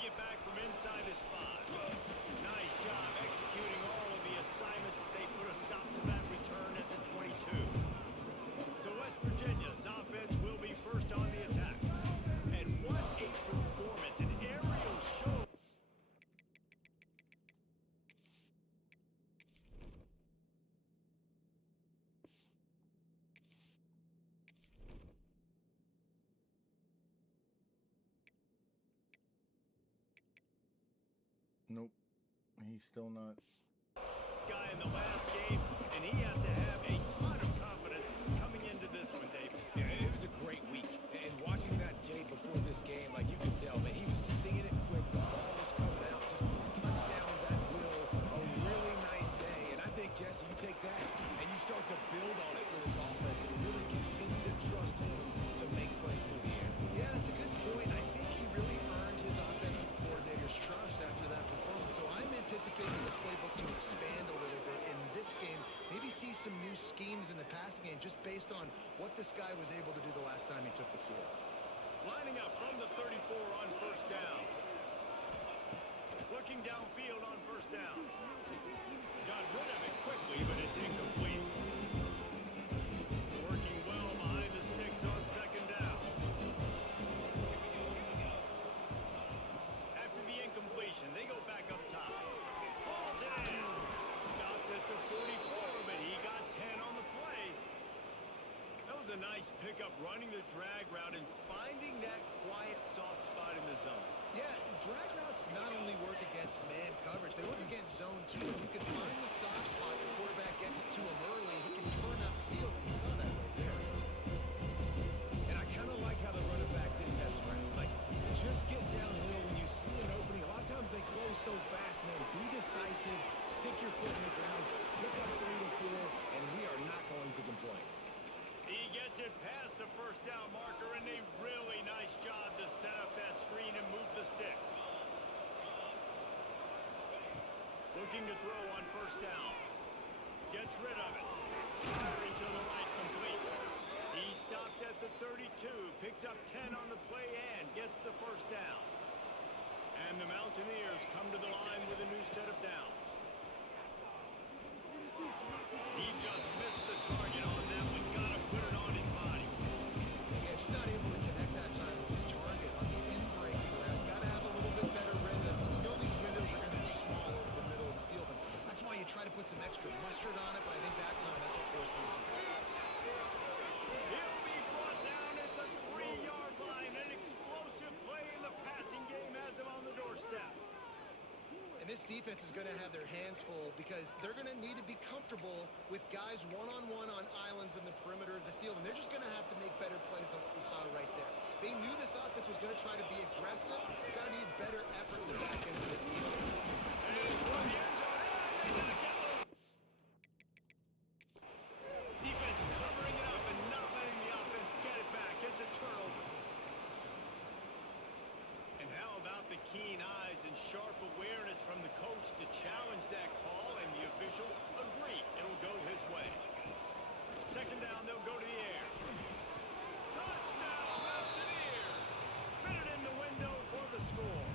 running it back from inside his 5. Nice job executing all of the assignments as they put a stop to that return at the 22. So West Virginia's offense will be first on the attack. And what a performance, an aerial show. Nope. He's still not. Guy in the last game, and he has to have a ton of confidence coming into this one, Dave. Yeah, it was a great week. And watching that tape before this game, like you could tell, man, he was singing it quick. The ball was coming out, just touchdowns at will. A really nice day. And I think, Jesse, you take that and you start to build on it for this offense and really continue to trust him to make plays through the air. Yeah, that's a good point. I think he really earned his offensive coordinator's trust after that performance. So I'm anticipating the playbook to expand a little bit in this game. Maybe see some new schemes in the passing game just based on what this guy was able to do the last time he took the field. Lining up from the 34 on first down. Looking downfield on first down. Got rid of it quickly, but it's incomplete. Working well behind the sticks on second down. After the incompletion, they go back up top. Balls it in. Stopped at the 44, but he got 10 on the play. That was a nice pickup, running the drag route and finding that quiet, soft spot in the zone. Yeah, drag routes not only work against man coverage, they work against zone too. If you can find the soft spot, the quarterback gets it to him early, he can turn upfield. You saw that right there. And I kind of like how the running back didn't mess around. Like, just get downhill when you see an opening. A lot of times they close so fast, man. Be decisive, stick your foot in the ground, pick up 3 to 4, and we are not going to complain. He gets it past the first down marker, and a really nice job to set up that screen and move the sticks. Looking to throw on first down. Gets rid of it. Firing to the right, complete. He stopped at the 32, picks up 10 on the play and gets the first down. And the Mountaineers come to the line with a new set of downs. He just missed the target on that one. Got to put it on his body. Yeah, just not able to connect that time with his target on the in-breaking route. Got to have a little bit better rhythm. You know these windows are going to be small over the middle of the field, and that's why you try to put some extra mustard on it, but I think that time that's what forced him to do. He'll be brought down at the 3-yard line. An explosive play in the passing game has him on the doorstep. And this defense is going to have their hands full because they're going to need to be comfortable with guys one-on-one on islands in the perimeter of the field. And they're just going to have to make better plays than what we saw right there. They knew this offense was going to try to be aggressive. They're going to need better effort in the back end of this defense. Defense covering it up and not letting the offense get it back. It's a turnover. And how about the keen eyes and sharp awareness from the coach to challenge that call, and the officials agree it'll go his way. Second down, they'll go to the air. Touchdown, Mountaineers! Fit it in the window for the score.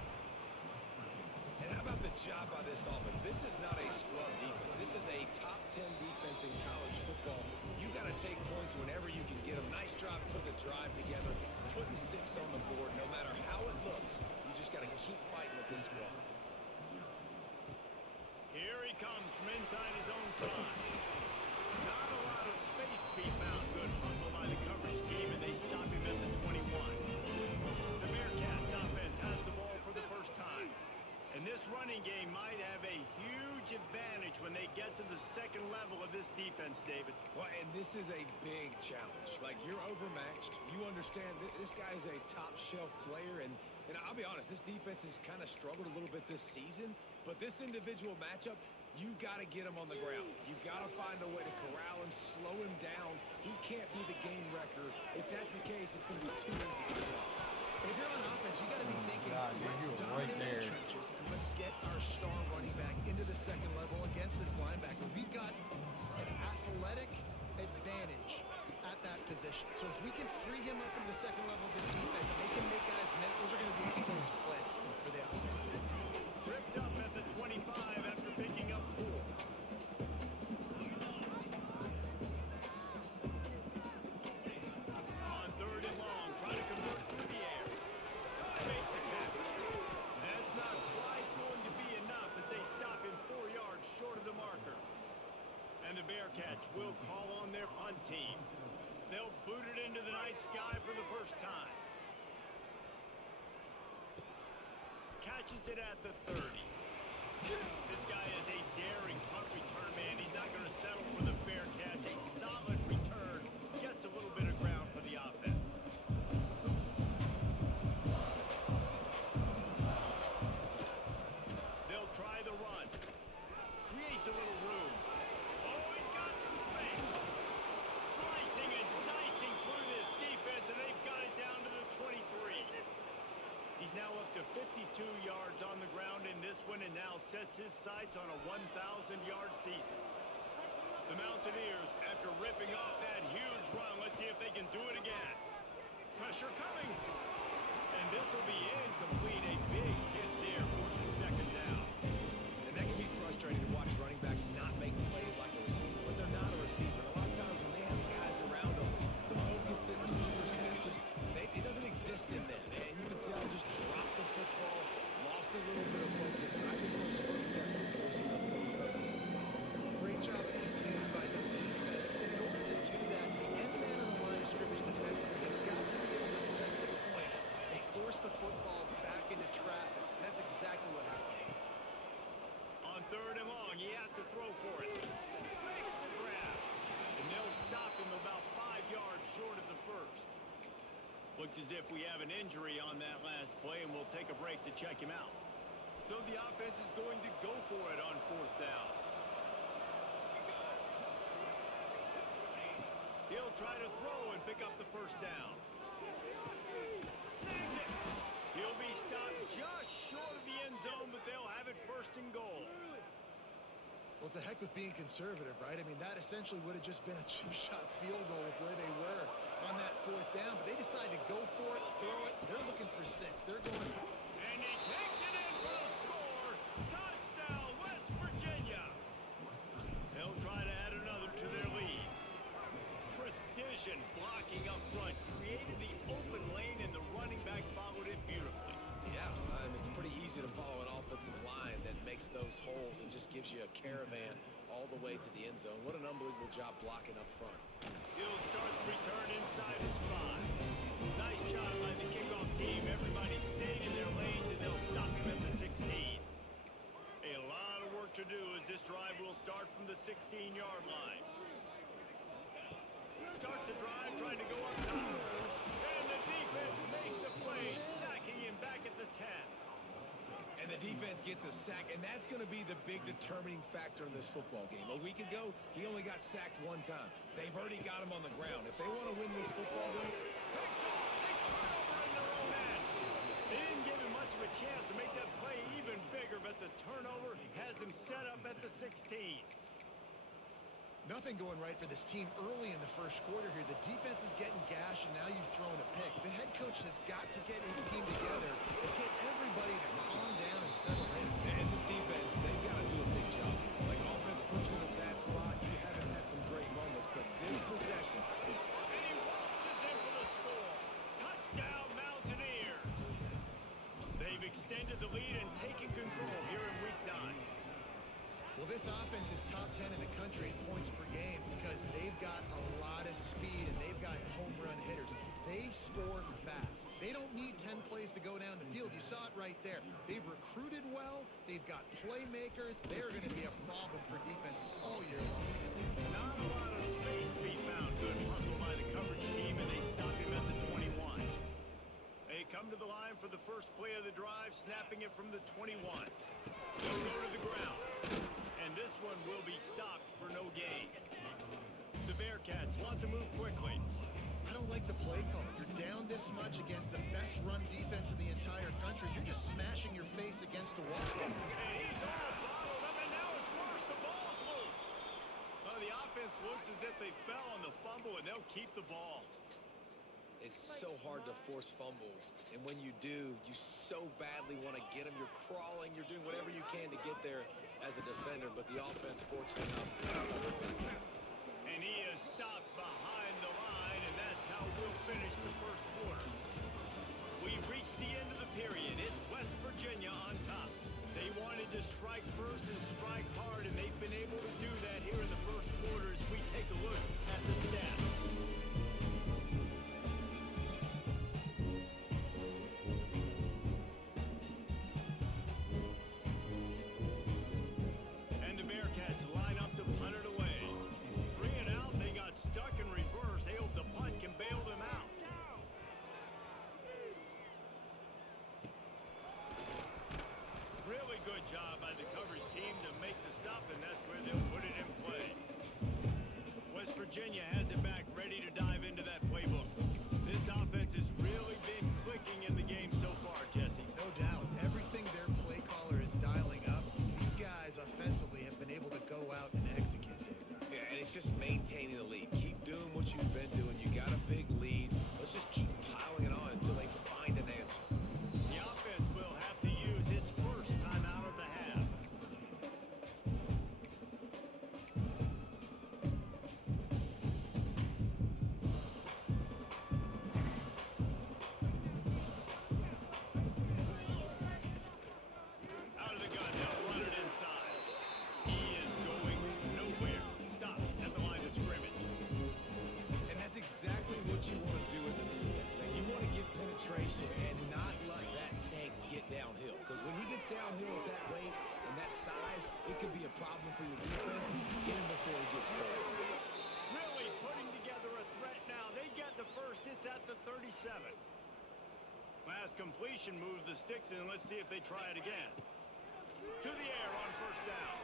And how about the job by this offense? This is not a scrub defense. This is a top 10 defense in college football. You got to take points whenever you can get them. Nice job putting the drive together, putting 6 on the board. No matter how it looks, you just got to keep fighting with this squad. Here he comes from inside his own 5. Not a lot of space to be found. Good hustle by the coverage team, and they stop him at the 21. The Bearcats offense has the ball for the first time. And this running game might have a huge advantage when they get to the second level of this defense, David. Well, and this is a big challenge. Like, you're overmatched. You understand this guy is a top-shelf player, and I'll be honest, this defense has kind of struggled a little bit this season, but this individual matchup, you got to get him on the ground. You got to find a way to corral him, slow him down. He can't be the game wrecker. If that's the case, it's going to be too easy for this offense. And if you're on offense, you got to be thinking, let's right dominate there. the trenches and let's get our star running back into the second level against this linebacker. We've got an athletic advantage at that position. So if we can free him up into the second level of this defense and they can make guys miss, those are going to be explosive plays for the offense. team. They'll boot it into the night sky for the first time. Catches it at the 30. This guy is a daring punt return man. He's not going to settle for the fair catch. A solid return. Gets a little bit of ground for the offense. They'll try the run. Creates a little room. Oh, he's got some space. Slicing and dicing through this defense, and they've got it down to the 23. He's now up to 52 yards on the ground in this one and now sets his sights on a 1,000-yard season. The Mountaineers, after ripping off that huge run, let's see if they can do it again. Pressure coming. And this will be incomplete. A big hit there forces second down. And that can be frustrating to watch running backs not make plays like a receiver, but they're not a receiver. A lot of times when they have guys around them, the focus that receivers have just, it doesn't exist in them. And you can tell just dropped the football, lost a little bit of focus, but I think those footsteps were close enough when he heard them. Great job of containing by this defense. And in order to do that, the end man on the line of scrimmage defensively has got to be able to set the point and force the football back into traffic. And that's exactly what happened. On third and long, he has to throw for it. Makes the grab. And they'll stop him about 5 yards short of the first. Looks as if we have an injury on that last play, and we'll take a break to check him out. So the offense is going to go for it on fourth down. He'll try to throw and pick up the first down. Snags it. He'll be stopped just short of the end zone, but they'll have it first and goal. Well, it's a heck with being conservative, right? I mean, that essentially would have just been a chip shot field goal with where they were on that fourth down. But they decided to go for it, throw it. They're looking for 6. They're going for... And he takes it in for the score. Touchdown, West Virginia. They'll try to add another to their lead. Precision blocking up front created the open lane, and the running back followed it beautifully. Yeah, it's pretty easy to follow an offensive line that makes those holes and just gives you a caravan all the way to the end zone. What an unbelievable job blocking up front. He'll start the return inside his 5. Nice job by the kickoff team. Everybody stayed in their lanes, and they'll stop him at the 16. A lot of work to do as this drive will start from the 16-yard line. Starts a drive trying to go up top. And the defense makes a play, sacking him back at the 10. And the defense gets a sack, and that's going to be the big determining factor in this football game. A week ago, he only got sacked 1 time. They've already got him on the ground. If they want to win this football game, They turn over in their own end. They didn't give him much of a chance to make that play even bigger, but the turnover has him set up at the 16. Nothing going right for this team early in the first quarter here. The defense is getting gashed, and now you've thrown a pick. The head coach has got to get his team together and get everybody to calm down and settle in. and this defense, they've got to do a big job. Like, offense puts you in a bad spot. You haven't had some great moments, but this possession, And he waltzes in for the score. Touchdown, Mountaineers. They've extended the lead and taken control here in Week 9. Well, this offense is top 10 in the country in points per game because they've got a lot of speed and they've got home run hitters. They score fast. They don't need 10 plays to go down the field. You saw it right there. They've recruited well. They've got playmakers. They're going to be a problem for defenses all year long. Not a lot of space to be found. Good hustle by the coverage team, and they stop him at the 21. They come to the line for the first play of the drive, snapping it from the 21. They'll go to the ground. And this one will be stopped for no gain. The Bearcats want to move quickly. I don't like the play call. You're down this much against the best run defense in the entire country. You're just smashing your face against the wall. And he's all bottled up, and now it's worse. The ball's loose. Well, the offense looks as if they fell on the fumble, and they'll keep the ball. it's so hard to force fumbles. And when you do, you so badly want to get them. You're crawling. You're doing whatever you can to get there as a defender. But the offense, fortunate enough, And he is stopped behind the line, and that's how we'll finish the first quarter. We've reached the end of the period. It's West Virginia on top. They wanted to strike first and strike hard, and they've been able to do that here in the first quarter as we take a look at the stats. make the stop, and that's where they'll put it in play. West Virginia has it back, ready to dive into that playbook. This offense has really been clicking in the game so far, Jesse. No doubt. Everything their play caller is dialing up, these guys offensively have been able to go out and execute. Yeah, and it's just maintaining the lead. Keep doing what you've been doing. You got a big lead. Let's just keep piling it on until they find an answer. The offense will have to use its first time out of the half. Out of the gun, now run it inside. He is going nowhere. Stop at the line of scrimmage. And that's exactly what you want to do as a defense, man. You want to get penetration and not let that tank get downhill. Because when he gets downhill at that rate and that size, it could be a problem for your defense. Get him before he gets started. Really putting together a threat now. They get the first. It's at the 37. Last completion moves the sticks in. Let's see if they try it again. To the air on first down.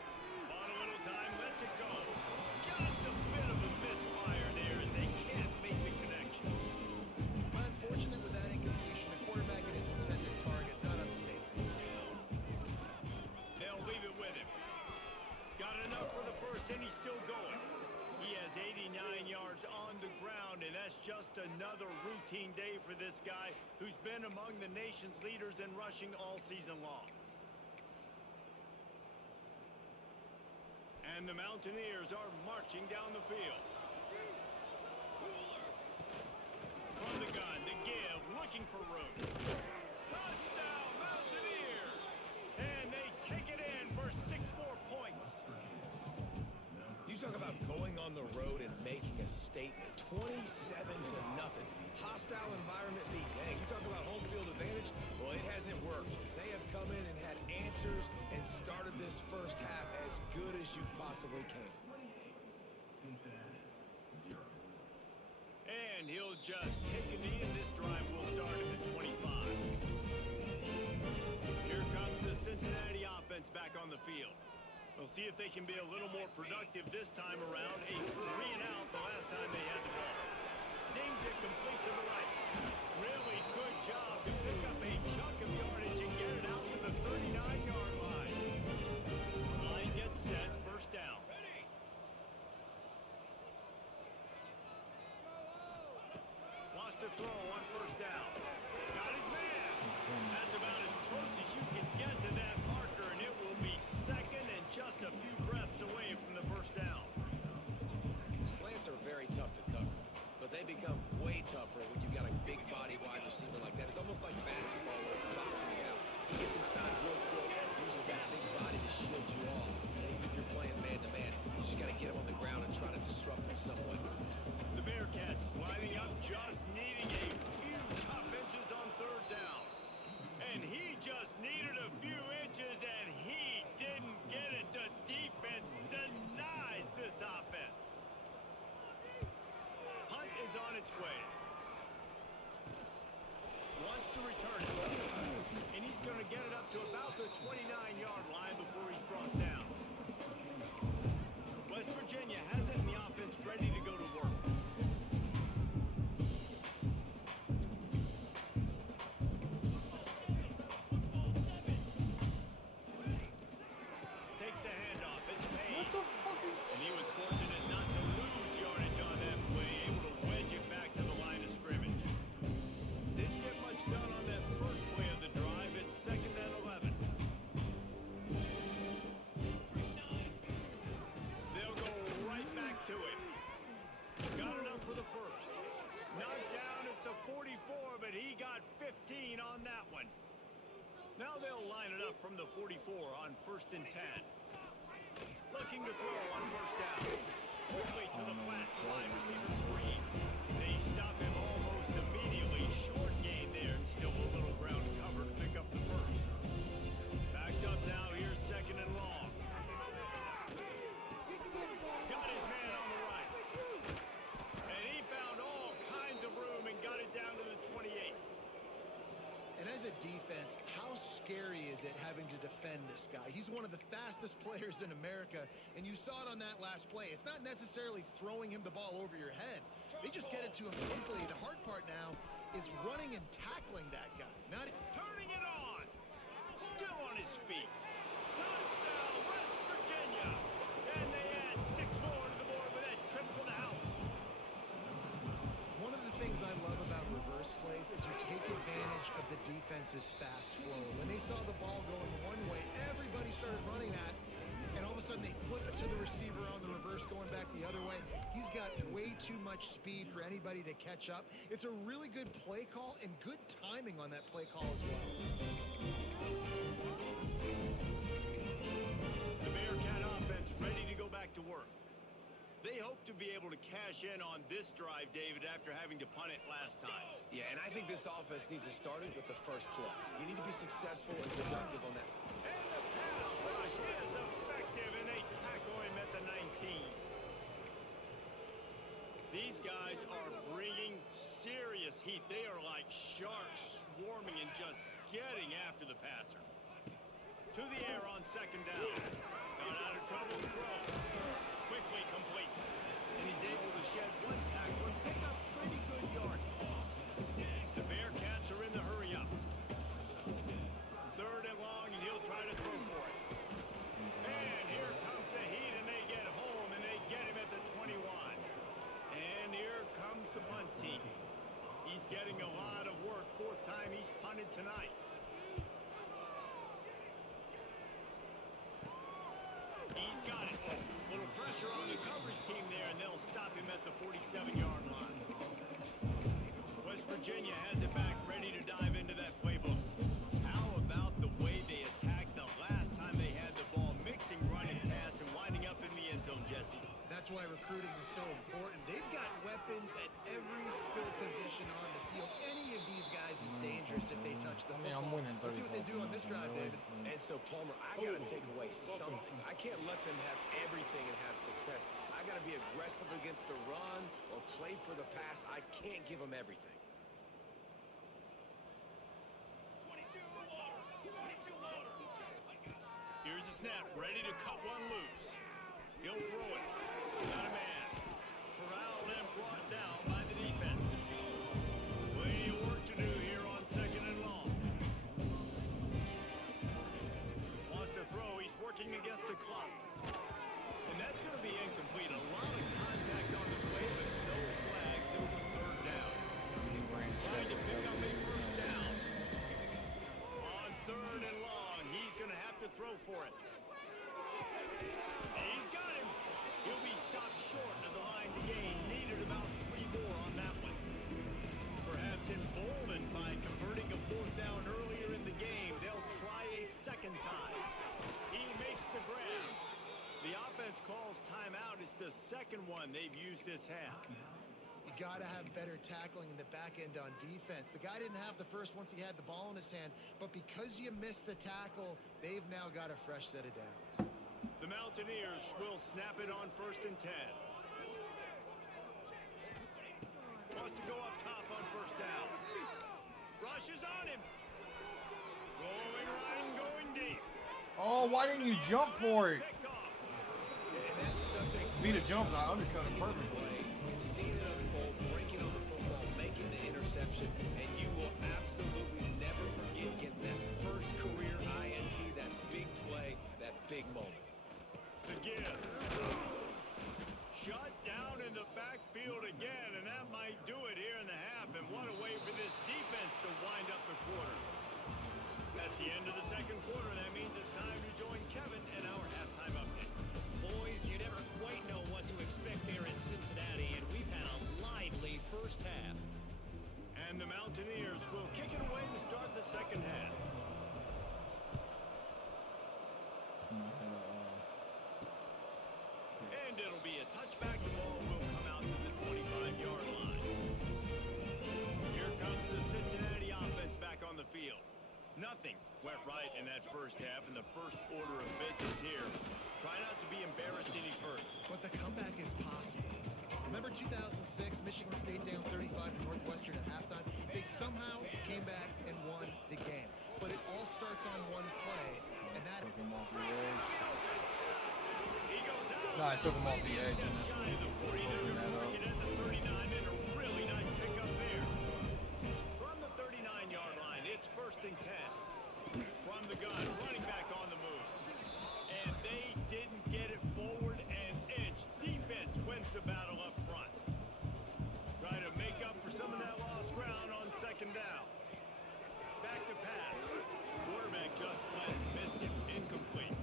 On a little time, lets it go. Just a bit of a misfire there as they can't make the connection. Unfortunate with that incompletion, the quarterback and his intended target not on the same page. They'll leave it with him. Got enough for the first, and he's still going. He has 89 yards on the ground, and that's just another routine day for this guy who's been among the nation's leaders in rushing all season long. And the Mountaineers are marching down the field. From the gun to give, looking for room. Touchdown, Mountaineers! And they take it in for 6 more points. You talk about going on the road and making a statement. 27-0. Hostile environment beat. Dang, you talk about home field advantage? Well, it hasn't worked. They have come in and had answers and started this first half as good as you possibly can. And he'll just take a knee, and this drive will start at the 25. Here comes the Cincinnati offense back on the field. We'll see if they can be a little more productive this time around. A 3-and-out the last time they had the ball. Zings it complete to the right. Really good job to pick up a chunk of yardage and get it out to the 39-yard line. Line gets set, first down. Lost a throw on first down. Got his man. That's about as close as you can get to that marker, and it will be second and just a few breaths away from the first down. Slants are very tough to cover, but they become way tougher when you've got a big body wide receiver like that. It's almost like basketball where it's boxing you out. He gets inside real quick, uses that big body to shield you off. And even if you're playing man-to-man, you just got to get him on the ground and try to disrupt him somewhat. The Bearcats lining up, just needing a few tough inches on third down. And he just needed a few inches, and he didn't get it. The defense denies this offense. Hunt is on its way. Wants to return it. And he's going to get it up to about the 29-yard line before he's brought down. West Virginia has it in the offense ready to go to work. Takes the handoff. It's Payne. What the fuck? And he was fortunate not to lose yardage on that play, able to wedge it back to the line of scrimmage. Didn't get much done on that first play of the drive. It's second and 11. They'll go right back to it. Got enough for the first. Knocked down at the 44, but he got 15 on that one. Now they'll line it up from the 44 on first and 10. Looking to throw on first down. Quickly to the flat, wide receiver screen. They stop him almost immediately. Short gain there, and still a little ground cover to pick up the first. Backed up now, here's second and long. Got his man on the right. And he found all kinds of room and got it down to the 28. And as a defense, how scary is is it having to defend this guy? He's one of the fastest players in America, and you saw it on that last play. It's not necessarily throwing him the ball over your head. They just get it to him quickly. The hard part now is running and tackling that guy. Not Turning it on. Still on his feet. Touchdown, West Virginia. And they add 6 more to the board with that trip to the house. One of the things I love about reverse plays is you take advantage of the defense's fast flow. When they saw the ball going one way, everybody started running that, and all of a sudden they flip it to the receiver on the reverse going back the other way. He's got way too much speed for anybody to catch up. It's a really good play call and good timing on that play call as well. The Bearcat offense ready to go back to work. They hope to be able to cash in on this drive, David, after having to punt it last time. Yeah, and I think this offense needs to start it with the first play. You need to be successful and productive on that. And the pass rush is effective, and they tackle him at the 19. These guys are bringing serious heat. They are like sharks swarming and just getting after the passer. To the air on second down. Got out of trouble and throws. Quickly complete. And he's able to shed one tackle and pick up pretty good yardage. The Bearcats are in the hurry up. 3rd and long, and he'll try to throw for it. And here comes the heat, and they get home, and they get him at the 21. And here comes the punt team. He's getting a lot of work. 4th time he's punted tonight. He's got it. Little pressure on the coverage team there, and they'll stop him at the 47-yard line. West Virginia has it back, ready to dive into that playbook. How about the way they attacked the last time they had the ball, mixing run and pass and winding up in the end zone, Jesse? That's why recruiting is so important. They've got weapons at every skill position on the field. Any of these guys is dangerous if they touch the football. I'm winning. Let's see what they do on this drive, David. And so, Palmer, I got to take away something. I can't let them have everything and have success. I got to be aggressive against the run or play for the pass. I can't give them everything. Here's the snap, ready to cut one loose. He'll throw it. Got a man. Corralled and brought down by the defense. Plenty of work to do here on 2nd and long. Wants to throw. He's working against the clock. And that's going to be incomplete. A lot of contact on the play, but no flags. It'll be 3rd down. Trying to pick up a 1st down. On 3rd and long, he's going to have to throw for it. He's got him. He'll be stopped short of the line to gain. Needed about 3 more on that one. Perhaps emboldened by converting a 4th down earlier in the game, they'll try a 2nd time. He makes the grab. The offense calls timeout. It's the 2nd one they've used this half. You got to have better tackling in the back end on defense. The guy didn't have the first once he had the ball in his hand, but because you missed the tackle, they've now got a fresh set of downs. The Mountaineers will snap it on 1st and 10. Wants to go up top on 1st down. Rush is on him. Going right and going deep. Oh, why didn't you jump for it? Picked off. And that's such a Beat a jump, I undercut it perfectly. Seeing it unfold, breaking on the football, making the interception, and you will absolutely never forget getting that first career INT, that big play, that big moment. The give. Shut down in the backfield again, and that might do it here in the half. And what a way for this defense to wind up the quarter. That's the end of the 2nd quarter. That means it's time to join Kevin in our halftime update. Boys, you never quite know what to expect there in Cincinnati, and we've had a lively first half. And the Mountaineers will kick it away to start the 2nd half. And it'll be a touchback. The ball will come out to the 25-yard line. Here comes the Cincinnati offense back on the field. Nothing went right in that first half, and the first order of business here. Try not to be embarrassed any further. But the comeback is possible. Remember 2006, Michigan State down 35 to Northwestern at halftime? They somehow came back and won the game. but it all starts on one play, and that... Took him off the edge. He goes out. No, I took him off the edge, and that's Shy of the 40, they're opened going to that mark up. it at the 39, and a really nice pickup there. From the 39-yard line, it's 1st and 10. From the gun, running back on the move. And they didn't get it forward an inch. Defense wins the battle up front. Try to make up for some of that lost ground on 2nd down. Back to pass. Quarterback just fled. Missed it. Incomplete.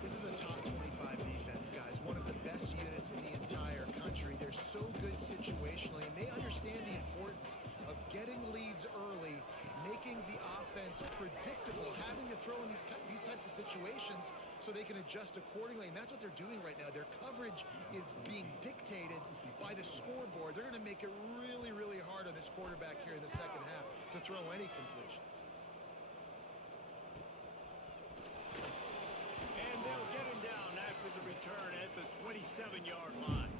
This is a top 25 defense, guys. One of the best units in the entire country. They're so good situationally, and they understand the importance of getting leads early, making the offense predictable, having to throw in these types of situations so they can adjust accordingly. And that's what they're doing right now. Their coverage is being dictated by the scoreboard. They're going to make it really, really hard on this quarterback here in the second half to throw any completions. And they'll get him down after the return at the 27-yard line.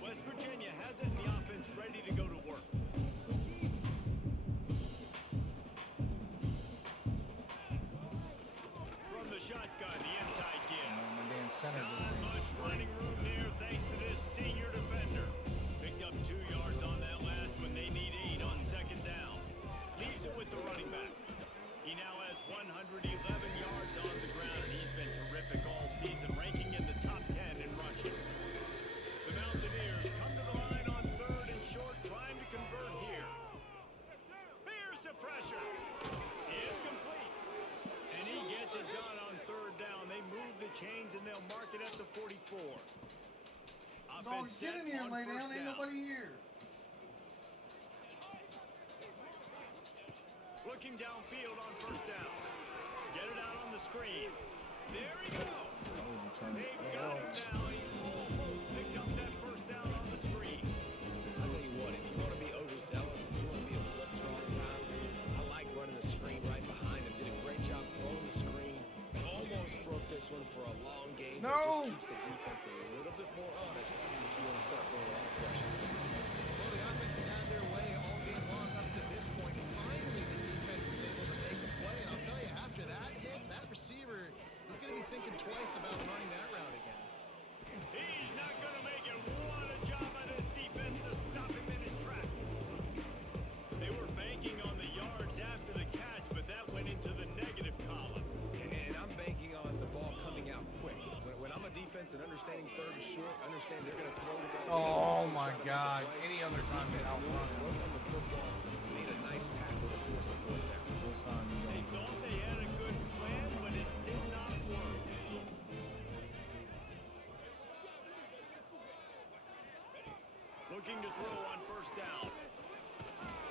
West Virginia has it, and the offense ready to go to work. From the shotgun, the inside give. My damn center just Not made much running room there thanks to this senior defender. Picked up 2 yards on that last one. They need 8 on 2nd down. Leaves it with the running back. He now has 111 yards on the ground, and he's been terrific all season, ranking in the top 10 in rushing. The Mountaineers come to the line on 3rd and short, trying to convert here. Here's the pressure. It's complete. And he gets it done on 3rd down. They move the chains, and they'll mark it at the 44. Dog, get in here and lay down. Ain't nobody here. Looking downfield on 1st down. Get it out on the screen. There he goes. They've got him now. He almost picked up that 1st down on the screen. I'll tell you what, if you want to be overzealous, if you want to be a blitzer all the time, I like running the screen right behind him. Did a great job throwing the screen. Almost broke this one for a long game. No. But just keeps the defense a little bit more honest if you want to start throwing a lot of pressure. Well, the offense has had their way all game long up to this point. Finally, the defense is able to make a play. And I'll tell you, after that hit, that receiver is going to be thinking twice about running that route again. He's not going to make it. What a job by this defense to stop him in his tracks. They were banking on the yards after the catch, but that went into the negative column. And I'm banking on the ball coming out quick. When I'm a defense and understanding 3rd and short, understand they're going to throw the ball. Oh my God! Any other time they outrun him. Broke on the football, made a nice tackle to force a 4th down. This time you They don't. thought they had a good plan, but it did not work. Looking to throw on 1st down.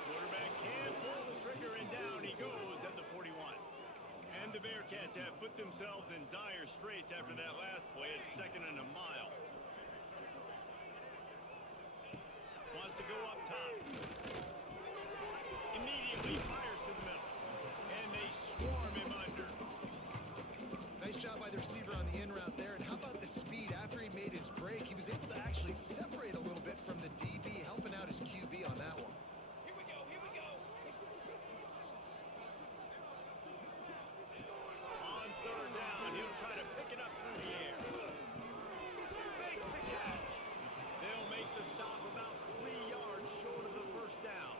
Quarterback can't pull the trigger, and down he goes at the 41. And the Bearcats have put themselves in dire straits after that last play. It's 2nd and a mile. Wants to go up top. Immediately fires to the middle. And they swarm him under. Nice job by the receiver on the in route there. And how about the speed? After he made his break, he was able to actually separate a little bit from the DB, helping out his QB on that one. Here we go, here we go. On 3rd down, he'll try to pick it up through the air. Makes the catch. They'll make the stop about 3 yards short of the 1st down.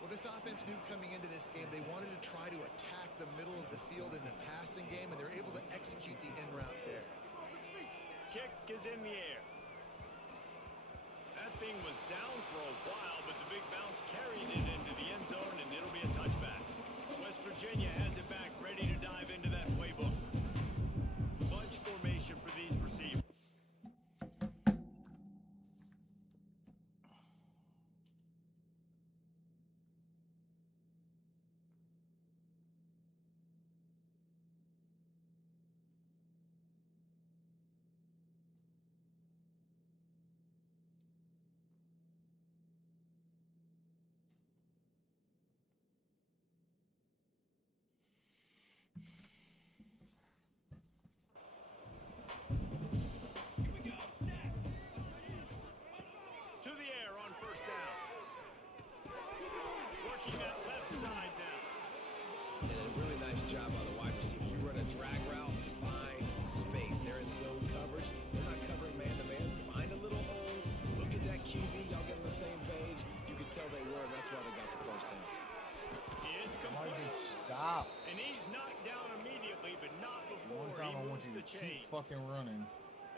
Well, this offense knew coming into this game they wanted to try to attack the middle of the field in the passing game, and they're able to execute the in route there. Kick is in the air. That thing was down for a while, but the big bounce carried it into the end zone, and it'll be a touchback. West Virginia has it back, ready to dive into that playbook. Bunch formation for these receivers. nice job by the wide receiver. You run a drag route, find space. They're in zone coverage. They're not covering man-to-man. Find a little hole. Look at that QB. Y'all get on the same page. You can tell they were, and that's why they got the first down. It's Why complete. you stop? And he's knocked down immediately, but not before One time he I want moves you to the keep chains. fucking running.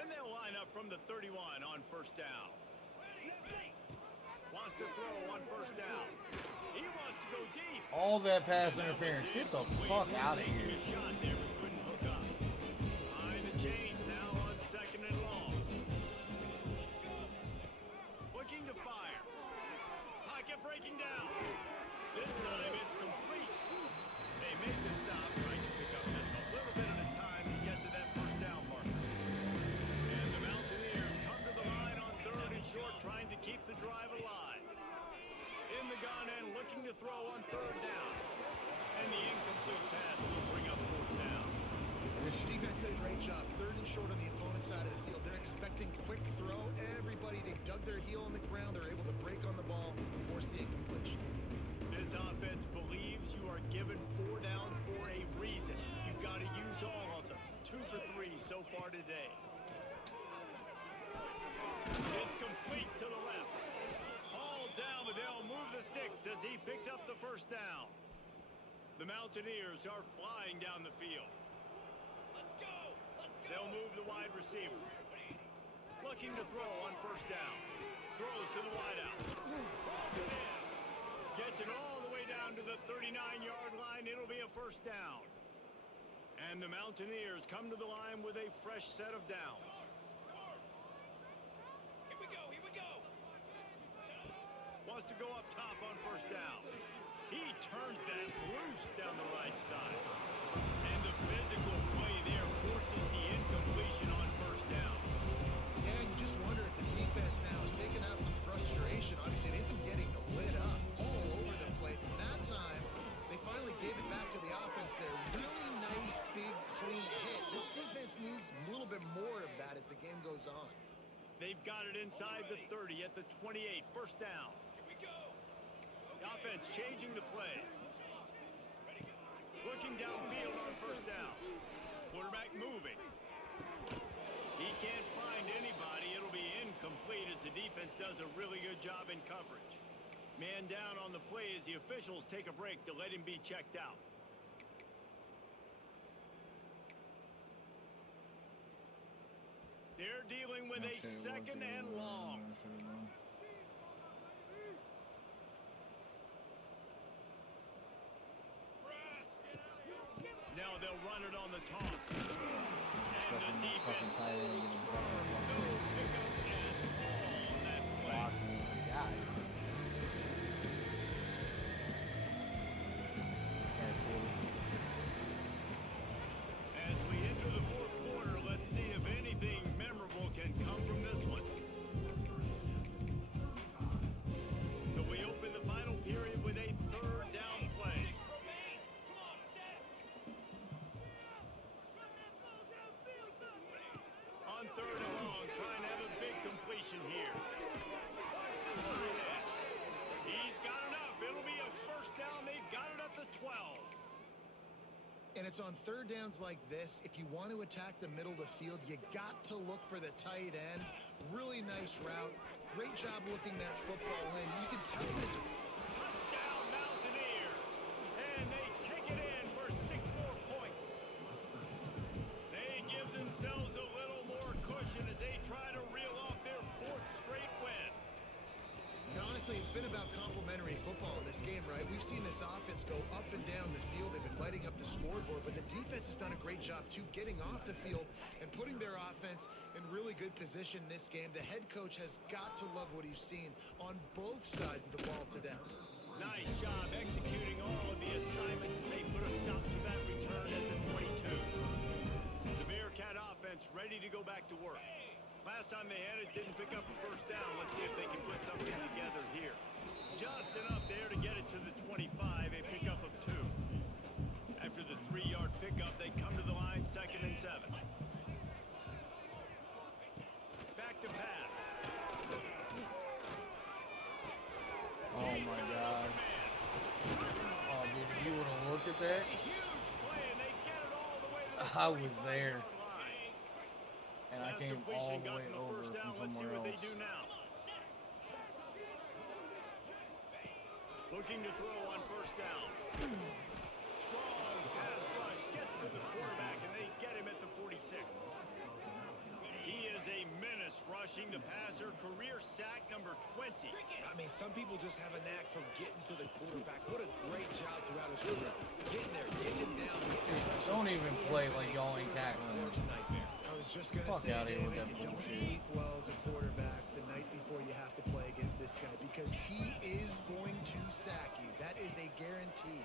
And they'll line up from the 31 on first down. Wants to throw on first down. He wants to go deep. All that pass interference. Get the fuck out of Taking here. a shot there, but couldn't hook up. Behind the chains now on second and long. Looking to fire. Pocket breaking down. This time it's complete. They made the stop, trying to pick up just a little bit at a time to get to that first down marker. And the Mountaineers come to the line on third and short, trying to keep the drive alive. In the gun and looking to throw on third down. And the incomplete pass will bring up fourth down. Defense did a great job. Third and short on the opponent's side of the field. They're expecting quick throw. Everybody, they dug their heel on the ground. They're able to break on the ball and force the incompletion. This offense believes you are given 4 downs for a reason. You've got to use all of them. 2 for 3 so far today. It's complete to the left. All down, but they'll move the sticks as he picks up the first down. The Mountaineers are flying down the field. They'll move the wide receiver. Looking to throw on first down. Throws to the wideout. Gets it all the way down to the 39-yard line. It'll be a first down. And the Mountaineers come to the line with a fresh set of downs. Here we go. Wants to go up top on first down. He turns that loose down the right side. And the physical play there forces the incompletion on first down. Yeah, you just wonder if the defense now is taking out some frustration. Obviously, they've been getting lit up all over the place. And that time, they finally gave it back to the offense there. Really nice, big, clean hit. This defense needs a little bit more of that as the game goes on. They've got it inside the 30 at the 28. First down. The offense changing the play. Looking downfield on first down. Quarterback moving. He can't find anybody. It'll be incomplete as the defense does a really good job in coverage. Man down on the play as the officials take a break to let him be checked out. They're dealing with a second and long. Now they'll run it on the toss. And the defense holds firm. No pickup at all on that play. As we enter the fourth quarter, let's see if anything memorable can come from this one. So we open the final period with a third down play. On third and long, trying to have a big completion here. He's got enough. It'll be a first down. They've got it at the 12. And it's on third downs like this. If you want to attack the middle of the field, you got to look for the tight end. Really nice route. Great job looking that football in. You can tell this. Touchdown Mountaineers. And they take it in for 6 more points. They give themselves a little more cushion as they try to reel off their 4th straight win. And honestly, it's been about complementary football in this game, right? We've seen this offense go up and down the field. They've been lighting up the scoreboard, but the defense has done a great job, too, getting off the field and putting their offense in really good position in this game. The head coach has got to love what he's seen on both sides of the ball today. Nice job executing all of the assignments as they put a stop to that return at the 22. The Bearcat offense ready to go back to work. Last time they had it, didn't pick up a first down. Let's see if they can put something together here. Just enough there to get it to the 25, a pickup of 2. After the 3-yard pickup, they come to the line, 2nd and 7. Back to pass. Oh my God. Oh, dude, if you would have looked at that. A huge play I was there. And I came all the way over from somewhere else. Looking to throw on first down. Strong pass rush gets to the quarterback, and they get him at the 46. He is a menace rushing the passer. Career sack number 20. I mean, some people just have a knack for getting to the quarterback. What a great job throughout his career. Getting there, getting him down, getting pressure. Don't even play like y'all ain't tackling him. I was just going to say, Fuck out of here with that you don't bullshit. sleep well as a quarterback the night before you have to play against this guy because he is going to sack you. That is a guarantee.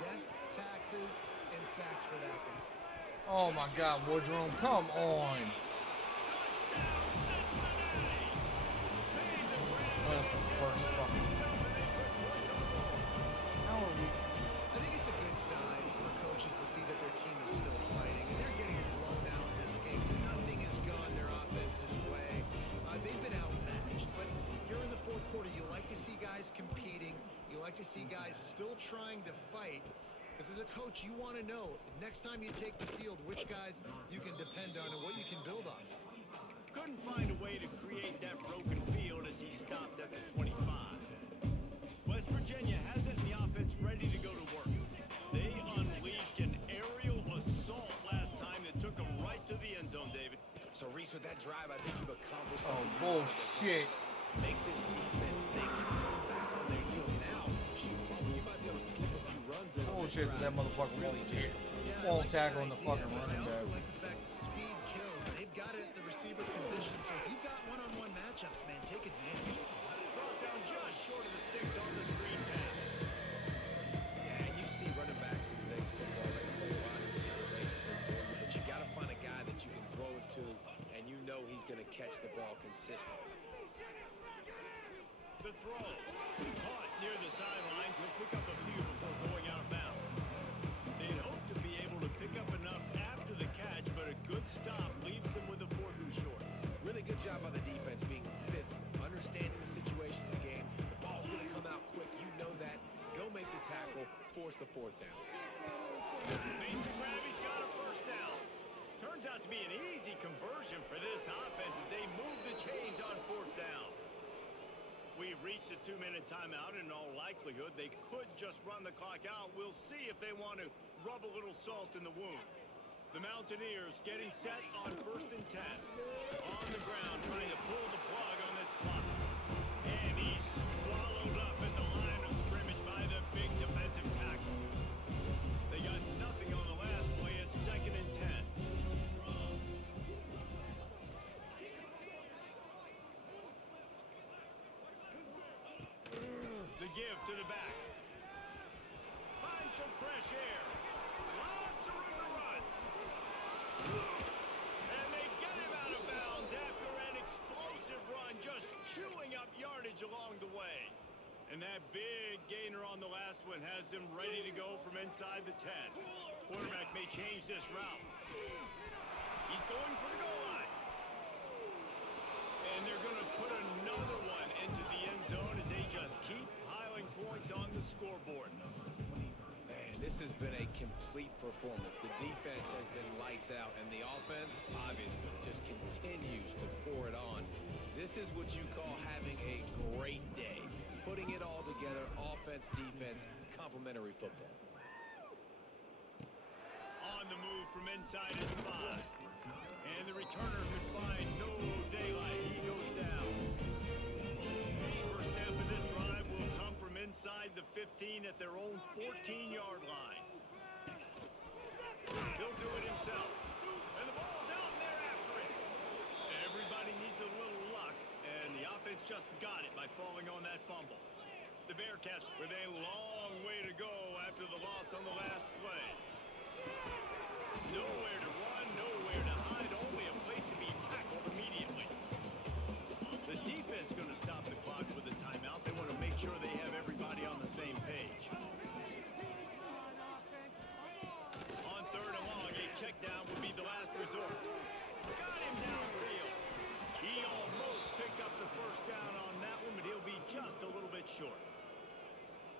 Death, taxes, and sacks for that guy. Oh my God, Woodrow, come on. That's the first fucking. How are we? I think it's a good sign for coaches to see that their team is still fighting, and they're getting blown out in this game. Nothing has gone their offense's way. They've been outmatched, but here in the fourth quarter, you like to see guys competing. You like to see guys still trying to fight. Because as a coach, you want to know, next time you take the field, which guys you can depend on and what you can build off. Couldn't find a way to create that broken field as he stopped at the 25. West Virginia has it in the offense ready to go to work. They unleashed an aerial assault last time that took them right to the end zone, David. So, Reese, with that drive, I think you've accomplished Oh, something. bullshit. Make this defense think and come back on their heels now. Shoot, you might be able to slip a few runs in. Bullshit that motherfucker really won't tackle in the fucking but running I also back. like the fact that speed kills. They've got it at the receiver position, so if you've got one-on-one matchups, man, take advantage. Brought down just short of the sticks on the screen pass. Yeah, and you see running backs in today's football, they play a wide receiver basically for you, but you got to find a guy that you can throw it to, and you know he's going to catch the ball consistently. The throw. Caught near the sidelines. Will pick up a few before going out of bounds. They'd hoped to be able to pick up enough after the catch, but a good stop leaves them with a 4th and short. Really good job by the defense being physical, understanding the situation of the game. The ball's going to come out quick. You know that. Go make the tackle, force the 4th down. Mason Gravy's got a first down. Turns out to be an easy conversion for this offense as they move the chains on 4th down. We've reached a 2-minute timeout, and in all likelihood, they could just run the clock out. We'll see if they want to rub a little salt in the wound. The Mountaineers getting set on 1st and 10. On the ground, trying to pull the plug on this clock. And he's swallowed up at the line of scrimmage by the big defensive tackle. They got nothing on the last play. It's 2nd and 10. The give to the back. Find some fresh air. Lots of room to run. And they get him out of bounds after an explosive run, just chewing up yardage along the way. And that big gainer on the last one has them ready to go from inside the 10. Quarterback may change this route. He's going for the goal line. And they're going to put another one into the end zone as they just keep piling points on the scoreboard. Man, this has been a complete performance. The defense has been lights out, and the offense, obviously, just continues to pour it on. This is what you call having a great day. Putting it all together, offense, defense, complementary football. On the move from inside his 5. And the returner could find no daylight. He goes down. First snap of this drive will come from inside the 15 at their own 14-yard line. He'll do it himself. And the ball's out, and they're after it. Everybody needs a little luck, and the offense just got it by falling on that fumble. The Bearcats with a long way to go after the loss on the last play. Nowhere to run, nowhere to hide, only a place to be tackled immediately. The defense going to stop the clock with a timeout. They want to make sure they have everybody on the same page. On 3rd and long, a check down would be the last resort. Got him downfield. He almost picked up the first down on that one, but he'll be just a little bit short.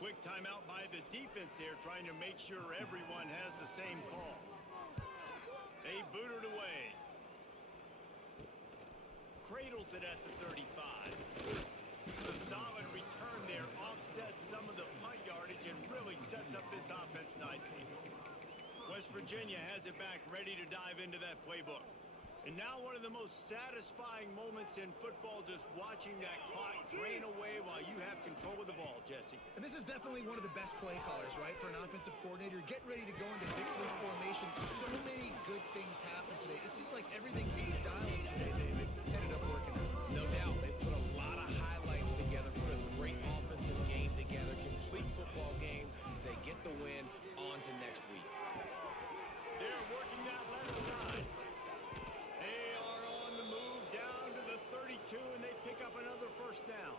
Quick timeout by the defense there, trying to make sure everyone has the same call. They boot it away. Cradles it at the 35. The solid return there offsets some of the punt yardage and really sets up this offense nicely. West Virginia has it back, ready to dive into that playbook. And now one of the most satisfying moments in football, just watching that clock drain away while you have control of the ball, Jesse. And this is definitely one of the best play callers, right, for an offensive coordinator. Getting ready to go into victory formation. So many good things happened today. It seemed like everything he was dialing today, David, ended up working out. No doubt. They put a lot of highlights together, put a great offensive game together, complete football game. They get the win. On to next week. They're working that left side. They are on the move down to the 32, and they pick up another first down.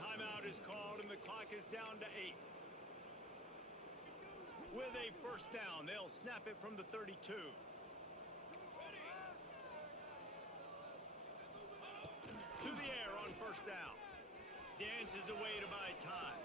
Timeout is called, and the clock is down to 8. With a first down, they'll snap it from the 32. To the air on first down. Dances away to buy time.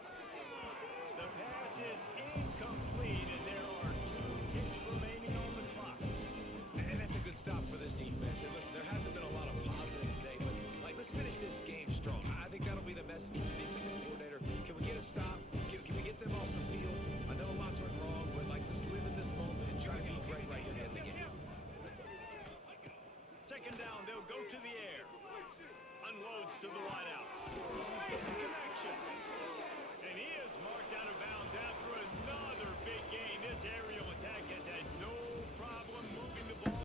The pass is incomplete, and there are 2 ticks remaining on the clock. And that's a good stop for this defense. And listen, there hasn't been a lot of positive today, but let's finish this game strong. I think that'll be the message from the defensive coordinator. Can we get a stop? Can we get them off the field? I know lots went wrong, but let's live in this moment and try to be great right at the end of the game. Second down, they'll go to the air. Unloads to the wideout.